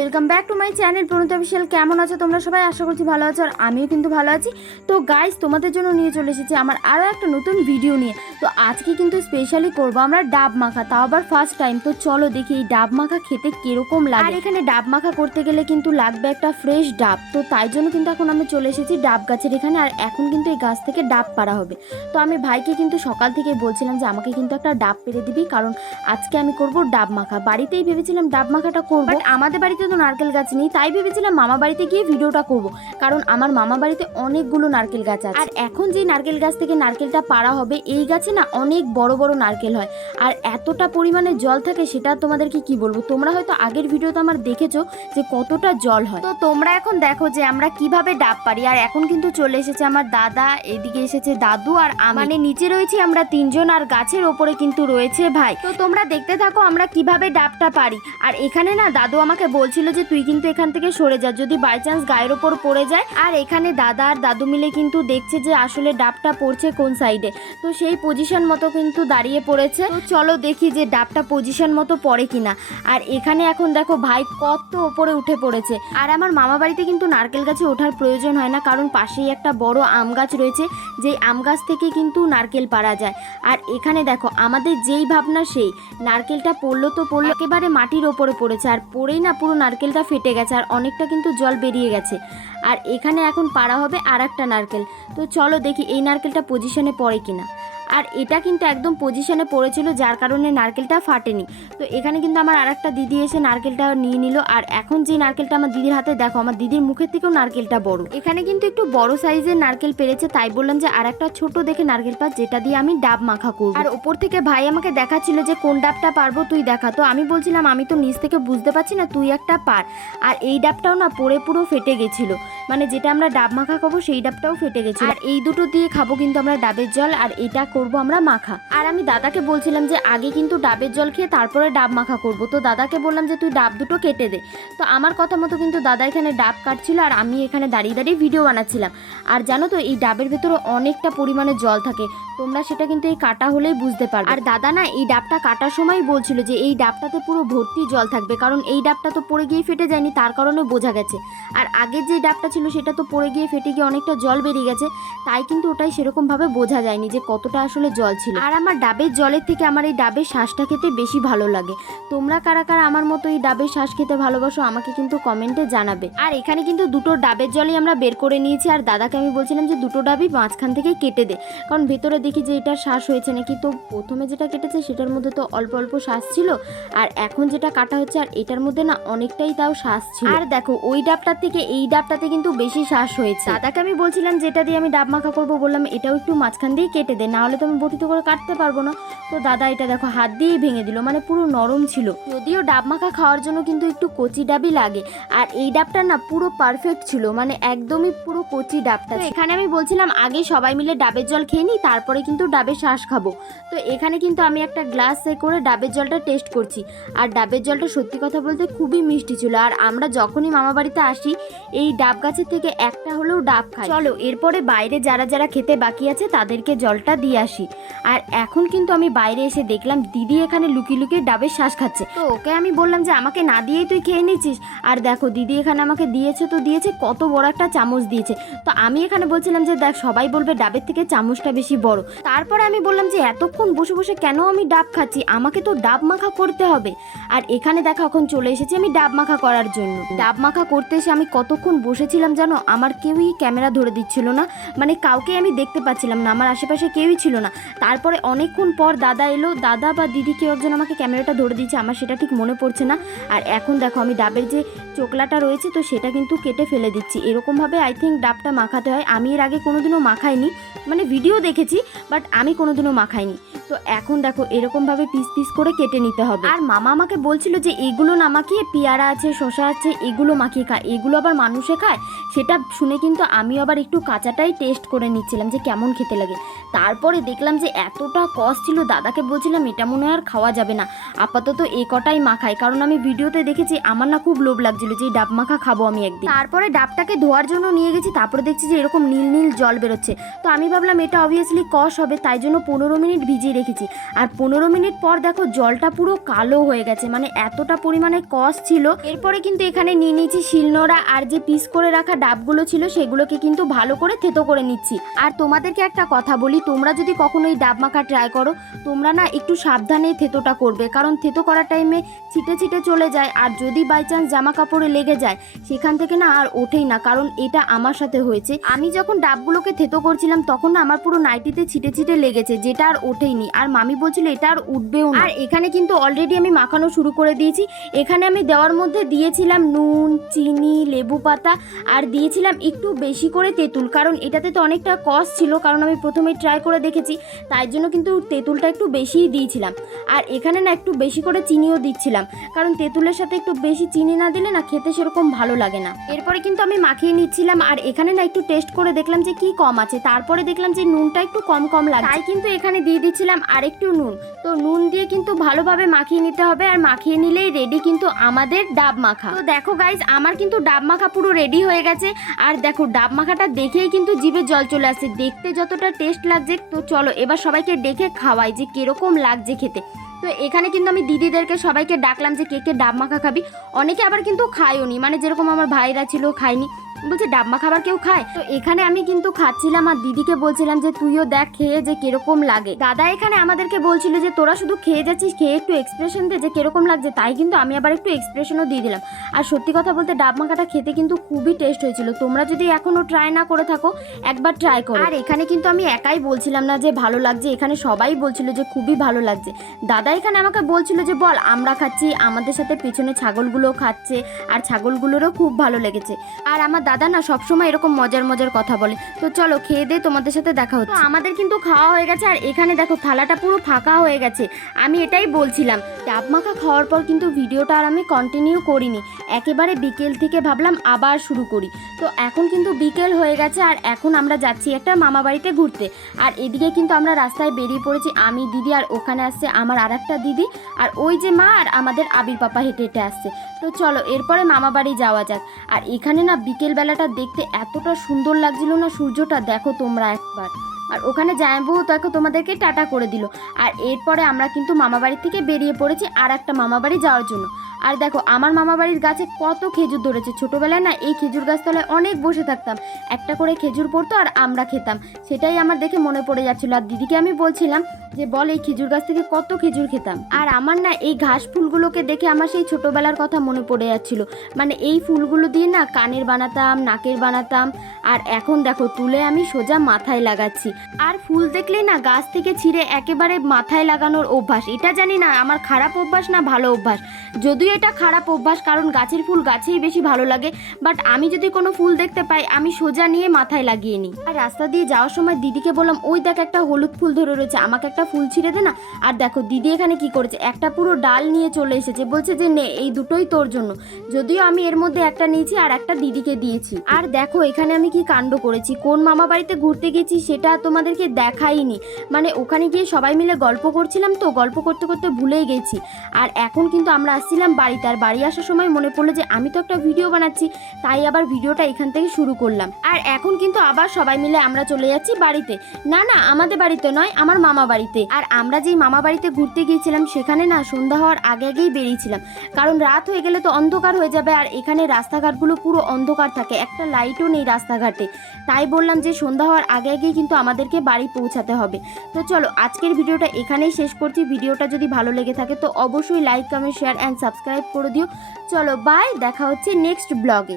Welcome back to my channel Praneeta official. কেমন আছো তোমরা সবাই? আশা করছি ভালো আছো, আর আমিও কিন্তু ভালো আছি। তো গাইস, তোমাদের জন্য নিয়ে চলে এসেছি আমার আরও একটা নতুন ভিডিও নিয়ে। তো আজকে কিন্তু স্পেশালি করবো আমরা ডাব মাখা, তাও আবার ফার্স্ট টাইম। তো চলো দেখি এই ডাব মাখা খেতে কিরকম লাগে। আর এখানে ডাব মাখা করতে গেলে কিন্তু লাগবে একটা ফ্রেশ ডাব। তো তাই জন্য কিন্তু এখন আমি চলে এসেছি ডাব গাছের এখানে, আর এখন কিন্তু এই গাছ থেকে ডাব পাড়া হবে। তো আমি ভাইকে কিন্তু সকাল থেকে বলছিলাম যে আমাকে কিন্তু একটা ডাব পেড়ে দিবি, কারণ আজকে আমি করব ডাব মাখা। বাড়িতেই ভেবেছিলাম ডাব মাখাটা করবো, বাট আমাদের বাড়িতে তো নারকেল গাছ নেই, তাই ভেবেছিলাম মামা বাড়িতে গিয়ে ভিডিওটা করব, কারণ আমার মামা বাড়িতে অনেকগুলো নারকেল গাছ আছে। আর এখন যে নারকেল গাছ থেকে নারকেলটা পাড়া হবে, এই গাছে না অনেক বড় বড় নারকেল হয়, আর এতটা পরিমাণে জল থাকে সেটা তোমাদেরকে কি বলবো। তোমরা হয়তো আগের ভিডিওতে আমার দেখেছো যে কতটা জল হয়। তো তোমরা এখন দেখো যে আমরা কিভাবে ডাব পারি। আর এখন কিন্তু চলে এসেছে আমার দাদা, এদিকে এসেছে দাদু, আর মানে নিচে রয়েছে আমরা তিনজন, আর গাছের ওপরে কিন্তু রয়েছে ভাই। তো তোমরা দেখতে থাকো আমরা কিভাবে ডাবটা পারি। আর এখানে না দাদু আমাকে বলছিল যে তুই কিন্তু এখান থেকে সরে যা, যদি বাই চান্স গায়ের ওপর পড়ে যায়। আর এখানে দাদা আর দাদু মিলে কিন্তু দেখছে যে আসলে ডাবটা পড়ছে কোন সাইডে, তো সেই পজিশন মতো কিন্তু দাঁড়িয়ে পড়েছে। তো চলো দেখি যে ডাবটা পজিশন মতো পড়ে কিনা। আর এখানে এখন দেখো ভাই কত ওপরে উঠে পড়েছে। আর আমার মামা বাড়িতে কিন্তু নারকেল গাছে ওঠার প্রয়োজন হয় না, কারণ পাশেই একটা বড় আম গাছ রয়েছে, যেই আম গাছ থেকে কিন্তু নারকেল পাড়া যায়। আর এখানে দেখো আমাদের যেই ভাবনা সেই, নারকেলটা পড়লো তো পড়লো, একেবারে মাটির ওপরে পড়েছে, আর পড়েই না পুরো নারকেলটা ফেটে গেছে, আর অনেকটা কিন্তু জল বেরিয়ে গেছে। আর এখানে এখন পাড়া হবে আর একটা নারকেল। তো চলো দেখি এই নারকেলটা পজিশনে পড়ে কিনা। আর এটা কিন্তু একদম পজিশনে পড়েছিল, যার কারণে নারকেলটা ফাটেনি। তো এখানে কিন্তু আমার আর একটা দিদি এসে নারকেলটা নিয়ে নিল। আর এখন যে নারকেলটা আমার দিদির হাতে, দেখো আমার দিদির মুখের থেকেও নারকেলটা বড়। এখানে কিন্তু একটু বড় সাইজের নারকেল পেরেছে, তাই বললাম যে আর একটা ছোট দেখে নারকেল পাত, যেটা দিয়ে আমি ডাব মাখা করব। আর ওপর থেকে ভাই আমাকে দেখাচ্ছিল যে কোন ডাবটা পারবো তুই দেখা। তো আমি বলছিলাম আমি তো নিচ থেকে বুঝতে পারছি না, তুই একটা পার। আর এই ডাবটাও না পড়ে পুরো ফেটে গেছিল, মানে যেটা আমরা ডাব মাখা খাবো সেই ডাবটাও ফেটে গেছিল। আর এই দুটো দিয়ে খাবো কিন্তু আমরা ডাবের জল, আর এটা করবো আমরা মাখা। আর আমি দাদাকে বলছিলাম যে আগে কিন্তু ডাবের জল খেয়ে তারপরে ডাব মাখা করব। তো দাদাকে বললাম যে তুই ডাব দুটো কেটে দে। তো আমার কথা মতো কিন্তু দাদা এখানে ডাব কাটছিল, আর আমি এখানে দাঁড়িয়ে দাঁড়িয়ে ভিডিও বানাচ্ছিলাম। আর জানো তো এই ডাবের ভেতরে অনেকটা পরিমাণে জল থাকে, তোমরা সেটা কিন্তু এই কাটা হলেই বুঝতে পারবে। আর দাদা না এই ডাবটা কাটার সময় বলছিল যে এই ডাবটাতে পুরো ভর্তি জল থাকবে, কারণ এই ডাবটা তো পড়ে গিয়ে ফেটে যায়নি, তার কারণে বোঝা গেছে। আর আগের যে ডাবটা ছিল সেটা তো পড়ে গিয়ে ফেটে গিয়ে অনেকটা জল বেরিয়ে গেছে, তাই কিন্তু ওটাই সেরকম ভাবে বোঝা যায়নি যে কতটা আসলে জল ছিল। আর আমার ডাবের জলের থেকে আমার এই ডাবের শ্বাসটা খেতে বেশি ভালো লাগে। তোমরা কারা কারা আমার মতো এই ডাবের শ্বাস খেতে ভালোবাসো আমাকে কিন্তু কমেন্টে জানাবে। আর এখানে কিন্তু দুটো ডাবের জলই আমরা বের করে নিয়েছি, আর দাদাকে আমি বলছিলাম যে দুটো ডাবই মাঝখান থেকে কেটে দে, কারণ ভেতরে দেখি যে এটার শ্বাস হয়েছে নাকি। তো প্রথমে যেটা কেটেছে সেটার মধ্যে তো অল্প অল্প শ্বাস ছিল, আর এখন যেটা কাটা হচ্ছে আর এটার মধ্যে না অনেকটাই তাও শ্বাস ছিল। আর দেখো ওই ডাবটার থেকে এই ডাবটাতে কিন্তু বেশি শ্বাস হয়েছে। দাদাকে আমি বলছিলাম যেটা দিয়ে আমি ডাব মাখা করবো, বললাম এটাও একটু মাঝখান দিয়ে কেটে দে, না হলে তো আমি বটিতে করে কাটতে পারবো না। তো দাদা এটা দেখো হাত দিয়েই ভেঙে দিল, মানে পুরো নরম ছিল। যদিও ডাব মাখা খাওয়ার জন্য কিন্তু একটু কচি ডাবই লাগে, আর এই ডাবটা না পুরো পারফেক্ট ছিল, মানে একদমই পুরো কচি ডাবটা। তো এখানে আমি বলছিলাম আগে সবাই মিলে ডাবের জল খেয়ে নিই, তারপরে কিন্তু ডাবের শ্বাস খাবো। তো এখানে কিন্তু আমি একটা গ্লাসে করে ডাবের জলটা টেস্ট করছি, আর ডাবের জলটা সত্যি কথা বলতে খুবই মিষ্টি ছিল। আর আমরা যখনই মামা বাড়িতে আসি এই ডাব গাছের থেকে একটা হলেও ডাব খাই। চলো এরপরে বাইরে যারা যারা খেতে বাকি আছে তাদেরকে জলটা দিয়ে আসি। আর এখন কিন্তু আমি বাইরে এসে দেখলাম দিদি এখানে লুকিয়ে লুকিয়ে ডাবের শ্বাস খাচ্ছে। তো ওকে আমি বললাম যে আমাকে না দিয়েই তুই খেয়ে নিচ্ছিস। আর দেখো দিদি এখানে আমাকে দিয়েছে, তো দিয়েছে কত বড় একটা চামচ দিয়েছে। তো আমি এখানে বলছিলাম যে দেখ সবাই বলবে ডাবের থেকে চামচটা বেশি বড়। তারপরে আমি বললাম যে এতক্ষণ বসে বসে কেন আমি ডাব খাচ্ছি, আমাকে তো ডাব মাখা করতে হবে। আর এখানে দেখো এখন চলে এসেছি আমি ডাব মাখা করার জন্য। ডাব মাখা করতে এসে আমি কতক্ষণ বসেছিলাম জানো, আমার কেউই ক্যামেরা ধরে দিচ্ছিল না, মানে কাউকে আমি দেখতে পাচ্ছিলাম না, আমার আশেপাশে কেউই ছিল না। তারপরে অনেকক্ষণ পর দাদা এলো, দাদা বা দিদি কেউ একজন আমাকে ক্যামেরাটা ধরে দিয়েছে, আমার সেটা ঠিক মনে পড়ছে না। আর এখন দেখো আমি ডাবের যে চোকলাটা রয়েছে তো সেটা কিন্তু কেটে ফেলে দিচ্ছি। এরকমভাবে আই থিঙ্ক ডাবটা মাখাতে হয়। আমি এর আগে কোনোদিনও মাখাইনি, মানে ভিডিও দেখেছি বাট আমি কোনোদিনও মাখাইনি। তো এখন দেখো এরকমভাবে পিস পিস করে কেটে নিতে হবে। আর মামা আমাকে বলছিল যে এগুলো না মাখিয়ে পেয়ারা আছে শসা আছে এগুলো মাখিয়ে খায়, এগুলো আবার মানুষে খায়। সেটা শুনে কিন্তু আমি আবার একটু কাঁচাটাই টেস্ট করে নিচ্ছিলাম যে কেমন খেতে লাগে। তারপরে দেখলাম যে এতটা কষ্ট ছিল, দাদাকে বলছিলাম এটা মনে হয় আর খাওয়া যাবে না, আপাতত এই কটাই মাখাই, কারণ আমি ভিডিওতে দেখেছি আমার না খুব লোভ লাগছিল যে এই ডাব মাখা খাবো আমি একদিন। তারপরে ডাবটাকে ধোয়ার জন্য নিয়ে গেছি, তারপরে দেখছি যে এরকম নীল নীল জল বেরোচ্ছে। তো আমি ভাবলাম এটা অবভিয়াসলি কষ হবে, তাই জন্য 15 মিনিট ভিজিয়ে রেখেছি। আর 15 মিনিট পর দেখো জলটা পুরো কালো হয়ে গেছে, মানে এতটা পরিমাণে কষ ছিল। এরপরে কিন্তু এখানে নিয়ে নিয়েছি শিলনোড়া, আর যে পিস করে রাখা ডাবগুলো ছিল সেগুলোকে কিন্তু ভালো করে থেতো করে নিচ্ছি। আর তোমাদেরকে একটা কথা বলি, তোমরা যদি কখনো এই ডাব মাখা ট্রাই করো, তোমরা না একটু সাবধানে থেতোটা করবে, কারণ থেতো করার টাইমে ছিটে ছিটে চলে যায়, আর যদি বাই চান্স জামা কাপড়ে লেগে যায় সেখান থেকে না আর ওঠেই না, কারণ এটা আমার সাথে হয়েছে। আমি যখন ডাবগুলোকে থেতো করছিলাম তখন না আমার পুরো নাইটিতে ছিটে ছিটে লেগেছে, যেটা আর ওঠেইনি, আর মামি বলছিল এটা আর উঠবেও না। আর এখানে কিন্তু অলরেডি আমি মাখানো শুরু করে দিয়েছি। এখানে আমি দেওয়ার মধ্যে দিয়েছিলাম নুন, চিনি, লেবু পাতা, আর দিয়েছিলাম একটু বেশি করে তেঁতুল, কারণ এটাতে তো অনেকটা কষ্ট ছিল, কারণ আমি প্রথমে ট্রাই করে দেখেছি, তাই জন্য কিন্তু তেঁতুলটা একটু বেশিই দিয়েছিলাম। আর এখানে না একটু বেশি করে চিনিও দিচ্ছিলাম, কারণ তেঁতুলের সাথে একটু বেশি চিনি না দিলে না খেতে সেরকম ভালো লাগে না। এরপরে কিন্তু আমি মাখিয়ে নিচ্ছিলাম, আর এখানে না একটু টেস্ট করে দেখলাম যে কি কম আছে, তারপরে দেখলাম যে নুনটা একটু কম কম লাগে, তাই কিন্তু এখানে দিয়ে দিচ্ছিলাম আর একটু নুন। তো নুন দিয়ে কিন্তু ভালোভাবে মাখিয়ে নিতে হবে, আর মাখিয়ে নিলেই রেডি কিন্তু আমাদের ডাব মাখা। তো দেখো গাইজ, আমার কিন্তু ডাব মাখা পুরো রেডি হয়ে গেছে। আর দেখো ডাব মাখাটা দেখেই কিন্তু জিভে জল চলে আসছে, দেখতে যতটা টেস্ট লাগছে। তো চলো এবার সবাইকে ডেকে খাওয়াই যে কিরকম লাগছে খেতে। তো এখানে কিন্তু আমি দিদিদেরকে সবাইকে ডাকলাম যে কে কে ডাব মাখা খাবি। অনেকে আবার কিন্তু খায়ওনি, মানে যেরকম আমার ভাইরা ছিল খায়নি, বলছে ডাব মাখা আবার কেউ খায়। তো এখানে আমি কিন্তু খাচ্ছিলাম, আর দিদিকে বলছিলাম যে তুইও দেখ খেয়ে যে কিরকম লাগে। দাদা এখানে আমাদেরকে বলছিল যে তোরা শুধু খেয়ে যাচ্ছিস, খেয়ে একটু এক্সপ্রেশন দে যে কিরকম লাগছে, তাই কিন্তু আমি আবার একটু এক্সপ্রেশনও দিয়ে দিলাম। আর সত্যি কথা বলতে ডাব মাখাটা খেতে কিন্তু খুবই টেস্ট হয়েছিল। তোমরা যদি এখনো ট্রাই না করে থাকো একবার ট্রাই করো। আর এখানে কিন্তু আমি একাই বলছিলাম না যে ভালো লাগছে, এখানে সবাই বলছিল যে খুবই ভালো লাগছে। দাদা এখানে আমাকে বলছিল যে বল আমরা খাচ্ছি, আমাদের সাথে পেছনে ছাগলগুলো খাচ্ছে, আর ছাগলগুলোরও খুব ভালো লেগেছে। আর আমার দাদা না সবসময় এরকম মজার মজার কথা বলে। তো চলো খেয়ে দিয়ে তোমাদের সাথে দেখা হচ্ছে। তো আমাদের কিন্তু খাওয়া হয়ে গেছে, আর এখানে দেখো থালাটা পুরো ফাঁকা হয়ে গেছে। আমি এটাই বলছিলাম, ডাব মাখা খাওয়ার পর কিন্তু ভিডিওটা আর আমি কন্টিনিউ করিনি, একেবারে বিকেল থেকে ভাবলাম আবার শুরু করি। তো এখন কিন্তু বিকেল হয়ে গেছে, আর এখন আমরা যাচ্ছি একটা মামা বাড়িতে ঘুরতে। আর এদিকে কিন্তু আমরা রাস্তায় বেরিয়ে পড়েছি, আমি, দিদি, আর ওখানে আসছে আমার আর একটা দিদি, আর ওই যে মা আর আমাদের আবির পাপা হেঁটে হেঁটে আসছে। তো চলো এরপরে মামা বাড়ি যাওয়া যাক। আর এখানে না বিকেল বেলাটা দেখতে এতটা সুন্দর লাগছিল না, সূর্যটা দেখো তোমরা একবার। আর ওখানে জামাইবাবু দেখো তোমাদেরকে টাটা করে দিল। আর এরপরে আমরা কিন্তু মামা বাড়ি থেকে বেরিয়ে পড়েছি আর একটা মামা বাড়ি যাওয়ার জন্য। আর দেখো আমার মামা বাড়ির গাছে কত খেজুর ধরেছে। ছোটোবেলায় না এই খেজুর গাছতলায় অনেক বসে থাকতাম, একটা করে খেজুর পড়তো আর আমরা খেতাম, সেটাই আমার দেখে মনে পড়ে যাচ্ছিলো। আর দিদিকে আমি বলছিলাম যে বল এই খেজুর গাছ থেকে কত খেজুর খেতাম। আর আমার না এই ঘাস ফুলগুলোকে দেখে আমার সেই ছোটোবেলার কথা মনে পড়ে যাচ্ছিলো, মানে এই ফুলগুলো দিয়ে না কানের বানাতাম, নাকের বানাতাম, আর এখন দেখো তুলে আমি সোজা মাথায় লাগাচ্ছি। আর ফুল দেখলেই না গাছ থেকে ছিঁড়ে একেবারে মাথায় লাগানোর অভ্যাস, এটা জানি না আমার খারাপ অভ্যাস না ভালো অভ্যাস। যদিও এটা খারাপ অভ্যাস, কারণ গাছের ফুল গাছেই বেশি ভালো লাগে, বাট আমি যদি কোনো ফুল দেখতে পাই আমি সোজা নিয়ে মাথায় লাগিয়ে নিই। আর রাস্তা দিয়ে যাওয়ার সময় দিদিকে বললাম ওই দেখ একটা হলুদ ফুল ধরে রয়েছে, আমাকে একটা ফুল ছিঁড়ে দে না। আর দেখো দিদি এখানে কি করেছে, একটা পুরো ডাল নিয়ে চলে এসেছে, বলছে যে নে এই দুটোই তোর জন্য। যদিও আমি এর মধ্যে একটা নিয়েছি আর একটা দিদিকে দিয়েছি। আর দেখো এখানে আমি কি কাণ্ড করেছি, কোন মামা বাড়িতে ঘুরতে গেছি সেটা তোমাদেরকে দেখাইনি, মানে ওখানে গিয়ে সবাই মিলে গল্প করছিলাম, তো গল্প করতে করতে ভুলেই গেছি। আর এখন কিন্তু আমরা আসছিলাম বাড়িতে, আর বাড়ি আসার সময় মনে পড়লো যে আমি তো একটা ভিডিও বানাচ্ছি, তাই আবার ভিডিওটা এখান থেকে শুরু করলাম। আর এখন কিন্তু আবার সবাই মিলে আমরা চলে যাচ্ছি বাড়িতে, না না আমাদের বাড়িতে নয়, আমার মামা বাড়িতে। আর আমরা যেই মামা বাড়িতে ঘুরতে গিয়েছিলাম সেখানে না সন্ধ্যা হওয়ার আগে আগেই বেরিয়েছিলাম, কারণ রাত হয়ে গেলে তো অন্ধকার হয়ে যাবে, আর এখানে রাস্তাঘাটগুলো পুরো অন্ধকার থাকে, একটা লাইটও নেই রাস্তাঘাটে, তাই বললাম যে সন্ধ্যা হওয়ার আগে আগেই কিন্তু আমাদেরকে বাড়ি পৌঁছাতে হবে। তো চলো আজকের ভিডিওটা এখানেই শেষ করছি। ভিডিওটা যদি ভালো লেগে থাকে তো অবশ্যই like, comment, share and subscribe করে দিও। চলো বাই, দেখা হচ্ছে নেক্সট ব্লগে।